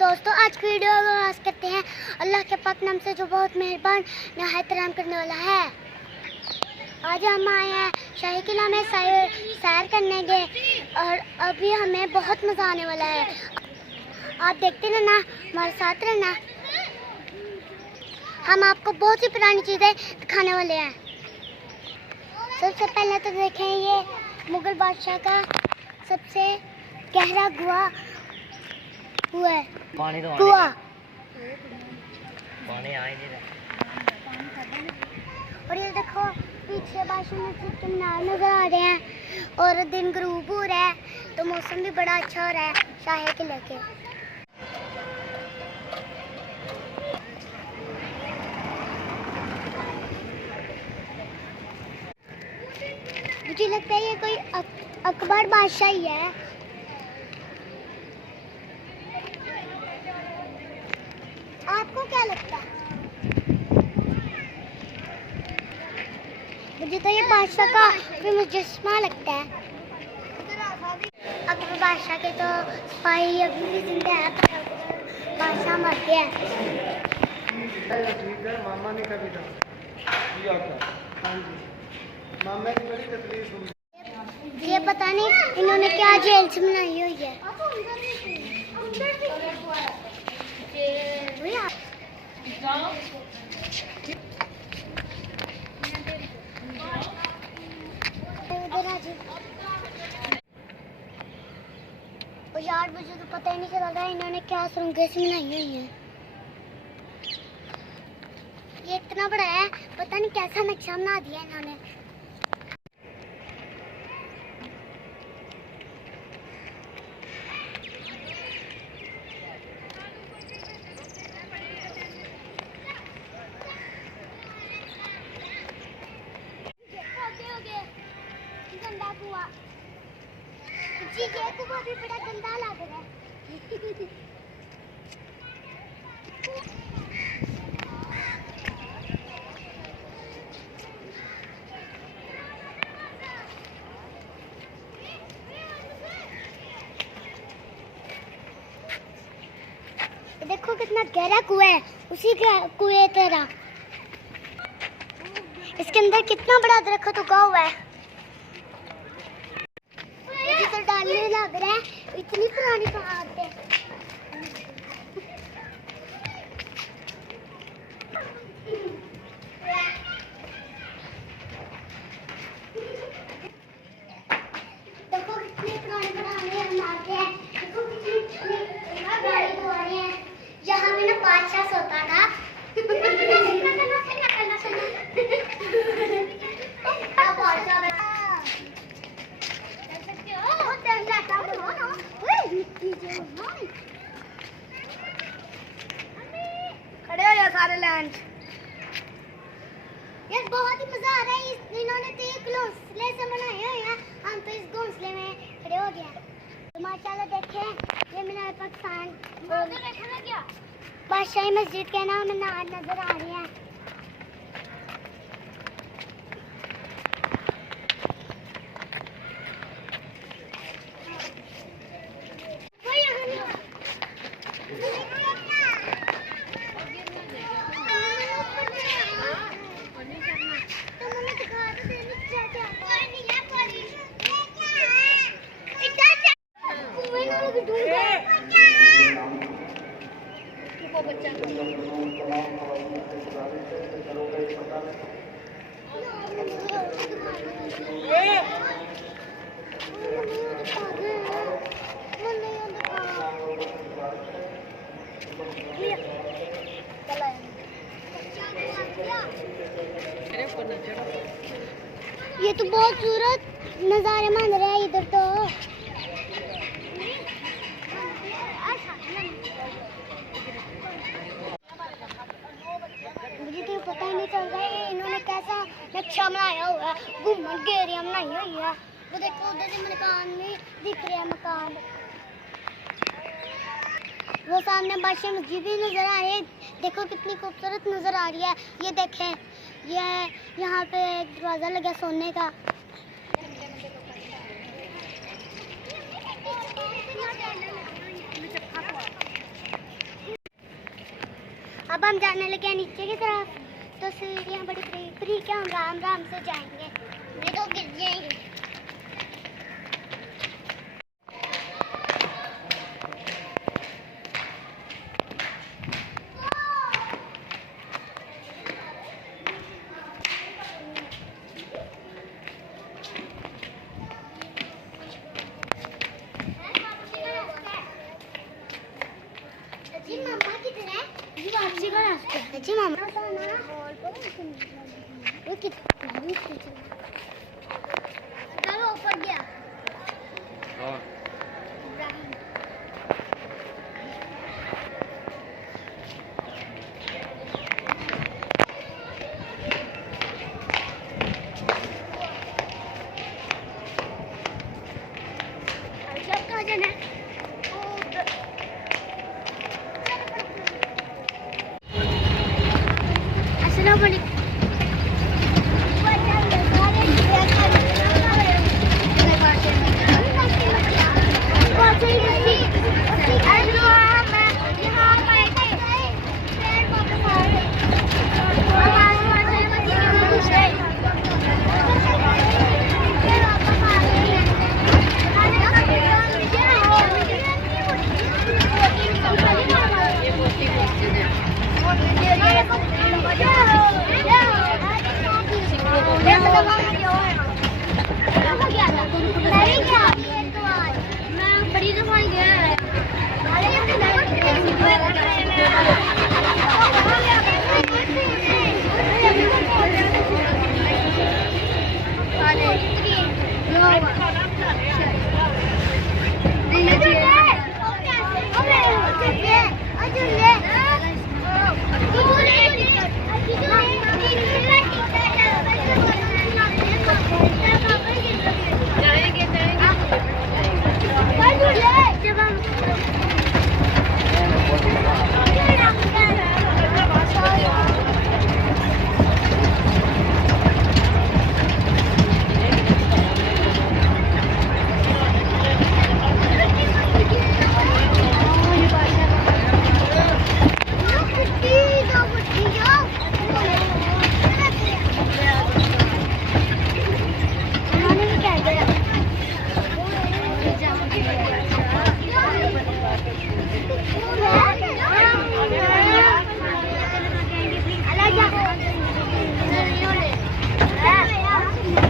दोस्तों, आज की वीडियो का आगाज़ करते हैं अल्लाह के पाक नाम से जो बहुत मेहरबान नहायत रहम करने वाला है। आज हम आए हैं शाही किला में सैर करने गए और अभी हमें बहुत मज़ा आने वाला है। आप देखते रहना, हमारे साथ रहना। हम आपको बहुत सी पुरानी चीज़ें दिखाने वाले हैं। सबसे पहले तो देखें, ये मुगल बादशाह का सबसे गहरा कुआं है। कुआं पानी आ ही नहीं रहा। और ये देखो पीछे बादशाह मस्जिद के मीनार नजर आ रहे हैं और दिन गरूब हो रहा है तो मौसम भी बड़ा अच्छा हो रहा है शाही किले के। मुझे लगता है ये कोई अकबर बादशाह ही है। आपको क्या लगता है? मुझे तो ये बादशाह का कोई मुजस्समा लगता है। अकबर बादशाह के तो सिपाही अभी भी जिंदा है, बादशाह मर गया है। ठीक है, मामा ने कभी था किया था। हाँ जी, मामा की बड़ी तकलीफ हुई। ये पता नहीं इन्होंने क्या जेल से बनाई हुई है। और यार मुझे तो पता ही नहीं चला था इन्होंने क्या सुरंगें से बनाई हुई हैं। ये इतना बड़ा है, पता नहीं कैसा नक्शा बना दिया इन्होंने। गंदा कुआं जी, ये कुआं भी बड़ा गंदा लग रहा है। देखो कितना गहरा कुआं है, उसी के कुएं तरह। इसके अंदर कितना बड़ा दरख्त उगा हुआ है। तो डालने लग रहा है, इतनी पुरानी कहावत है। देखो कितनी पुरानी इमारतें हैं। देखो कितनी पुरानी दीवारें हैं। यहाँ में ना बादशाह सोता था। खड़े हो जाओ सारे लंच। यार बहुत ही मजा आ रहा है। इन्होंने तो एक घोंसले से बनाए हुए हैं, हम तो इस घोंसले में खड़े हो गए। तो माशाल्लाह देखें, ये मीनार पाकिस्तान बादशाही मस्जिद के नाम मीनार नजर आ रही है। ये तो बहुत खूबसूरत नज़ारे मान रहे हैं इधर तो। मुझे तो पता ही नहीं चल रहा है इन्होंने कैसा नक्शा बनाया हुआ है, घूमन घेरियां बनाई हुई है। वो देखो उधर से मकान भी दिख रहे हैं, मकान। वो सामने बादशाह मस्जिद भी नजर आ रही है। देखो कितनी खूबसूरत नजर आ रही है। ये देखें, ये यहाँ पे एक दरवाजा लगा सोने का। अब हम जाने लगे हैं नीचे की तरफ, तो सीढ़ियाँ बड़ी बारीक बारीक है, हम राम राम से जाएंगे, नहीं तो गिर जाएंगे। जी मम्मा किधर है? जी वापसी का रास्ता है। जी मम्मा वो किधर? चलो ऊपर गया। अब कहाँ जाना है? अस्सलाम वालेकुम। बड़ी दफा गया जब हम